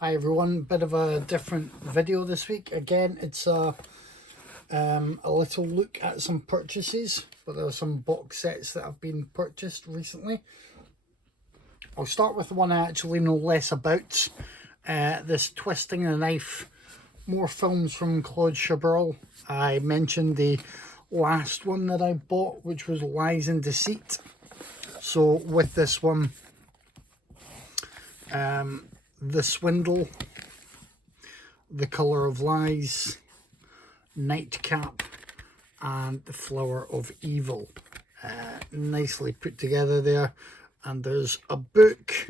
Hi everyone, bit of a different video this week. Again, it's a little look at some purchases, but there are some box sets that have been purchased recently. I'll start with the one I actually know less about. This Twisting the Knife, more films from Claude Chabrol. I mentioned the last one that I bought, which was Lies and Deceit. So with this one, The Swindle, The Colour of Lies, Nightcap, and The Flower of Evil. Nicely put together there. And there's a book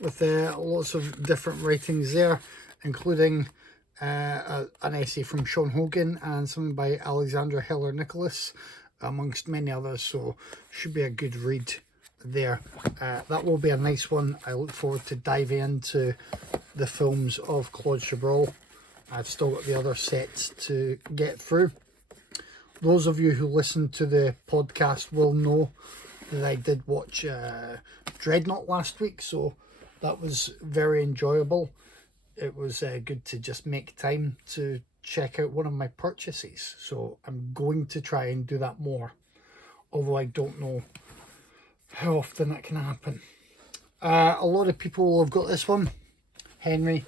with lots of different writings there, including an essay from Sean Hogan and something by Alexandra Heller-Nicholas, amongst many others. So should be a good read there. That will be a nice one. I look forward to diving into the films of Claude Chabrol. I've still got the other sets to get through. Those of you who listen to the podcast will know that I did watch Dreadnought last week, so that was very enjoyable. It was good to just make time to check out one of my purchases, so I'm going to try and do that more, although I don't know how often that can happen. A lot of people will have got this one. Henry,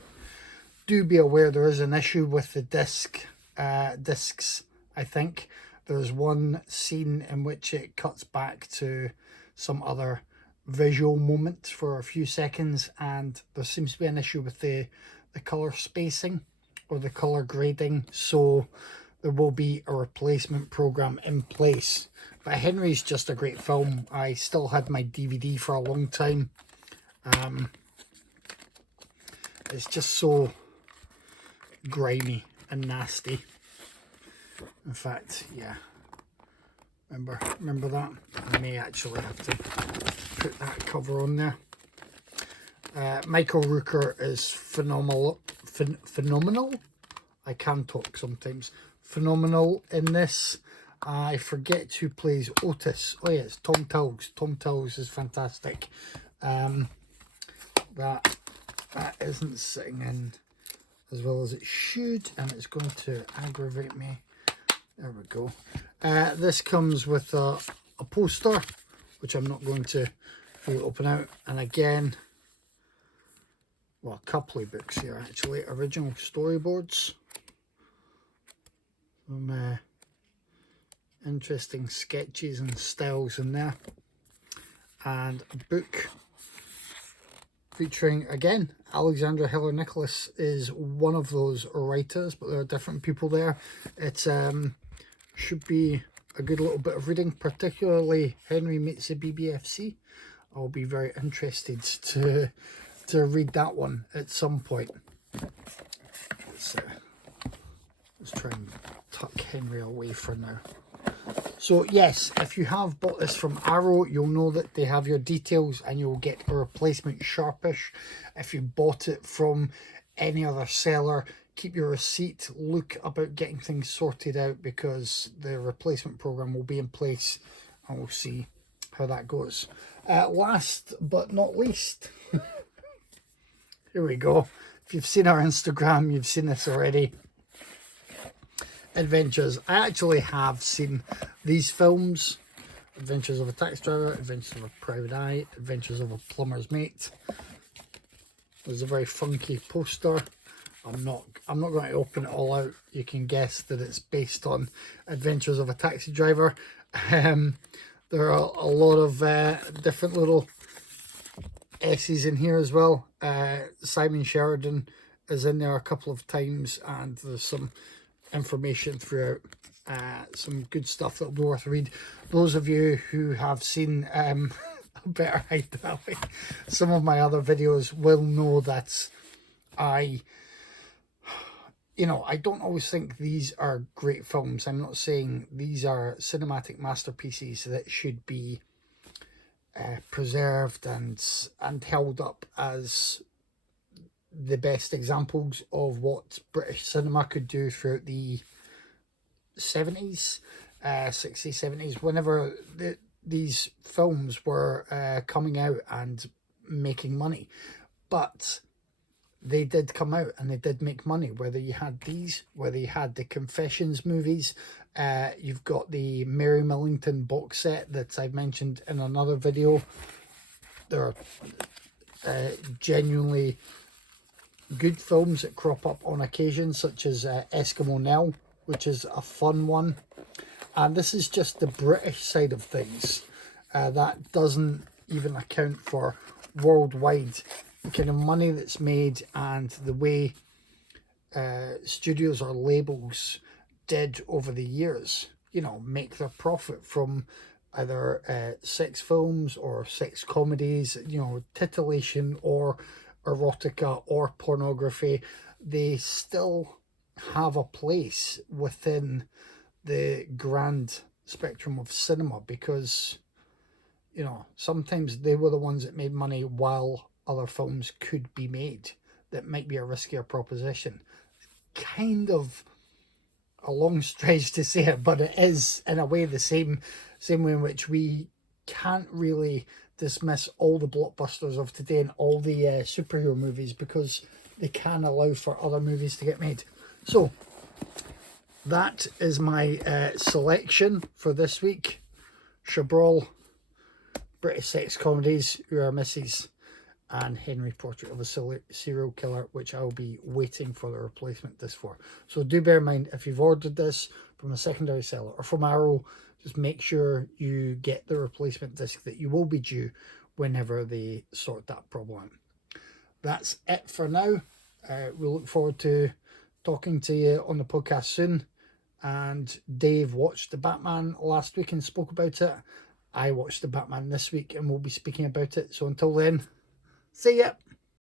do be aware there is an issue with the discs. I think there's one scene in which it cuts back to some other visual moment for a few seconds, and there seems to be an issue with the color spacing or the color grading, so there will be a replacement program in place. But Henry's just a great film. I still had my DVD for a long time. It's just so grimy and nasty. In fact, yeah, remember that? I may actually have to put that cover on there. Michael Rooker is phenomenal. I can talk sometimes. Phenomenal in this. I forget who plays Otis. Oh yeah, it's Tom Towles. Tom Towles is fantastic. That isn't sitting in as well as it should, and it's going to aggravate me. There we go. This comes with a poster, which I'm not going to open out. And again, well, a couple of books here actually. Original storyboards. Some interesting sketches and styles in there. And a book featuring, again, Alexandra Heller-Nicholas is one of those writers, but there are different people there. It's should be a good little bit of reading, particularly Henry Meets the BBFC. I'll be very interested to read that one at some point. Let's try and tuck Henry away for now. So yes, if you have bought this from Arrow, you'll know that they have your details and you'll get a replacement Sharpish. If you bought it from any other seller, keep your receipt. Look about getting things sorted out, because the replacement program will be in place and we'll see how that goes. Last but not least, here we go. If you've seen our Instagram, you've seen this already. Adventures. I actually have seen these films. Adventures of a Taxi Driver, Adventures of a Private Eye, Adventures of a Plumber's Mate. There's a very funky poster. I'm not going to open it all out. You can guess that it's based on Adventures of a Taxi Driver. There are a lot of different little essays in here as well. Simon Sheridan is in there a couple of times, and there's some information throughout. Some good stuff that'll be worth a read. Those of you who have seen I better hide that way, some of my other videos will know that I don't always think these are great films. I'm not saying these are cinematic masterpieces that should be preserved and held up as the best examples of what British cinema could do throughout the 70s, 60s, 70s, whenever these films were coming out and making money. But they did come out and they did make money, whether you had these, whether you had the Confessions movies. You've got the Mary Millington box set that I've mentioned in another video. There are genuinely good films that crop up on occasion, such as Eskimo Nell, which is a fun one. And this is just the British side of things. That doesn't even account for worldwide, the kind of money that's made and the way studios or labels did over the years, you know, make their profit from either sex films or sex comedies, you know, titillation or erotica or pornography. They still have a place within the grand spectrum of cinema because, you know, sometimes they were the ones that made money while other films could be made that might be a riskier proposition. Kind of a long stretch to say it, but it is in a way the same way in which we can't really dismiss all the blockbusters of today and all the superhero movies because they can allow for other movies to get made. So that is my selection for this week. Chabrol, British sex comedies, Who Are Misses, and Henry, Portrait of a Serial Killer, which I'll be waiting for the replacement disc for. So do bear in mind, if you've ordered this from a secondary seller or from Arrow, just make sure you get the replacement disc that you will be due whenever they sort that problem out. That's it for now. We look forward to talking to you on the podcast soon. And Dave watched the Batman last week and spoke about it. I watched the Batman this week and we'll be speaking about it. So until then, see ya.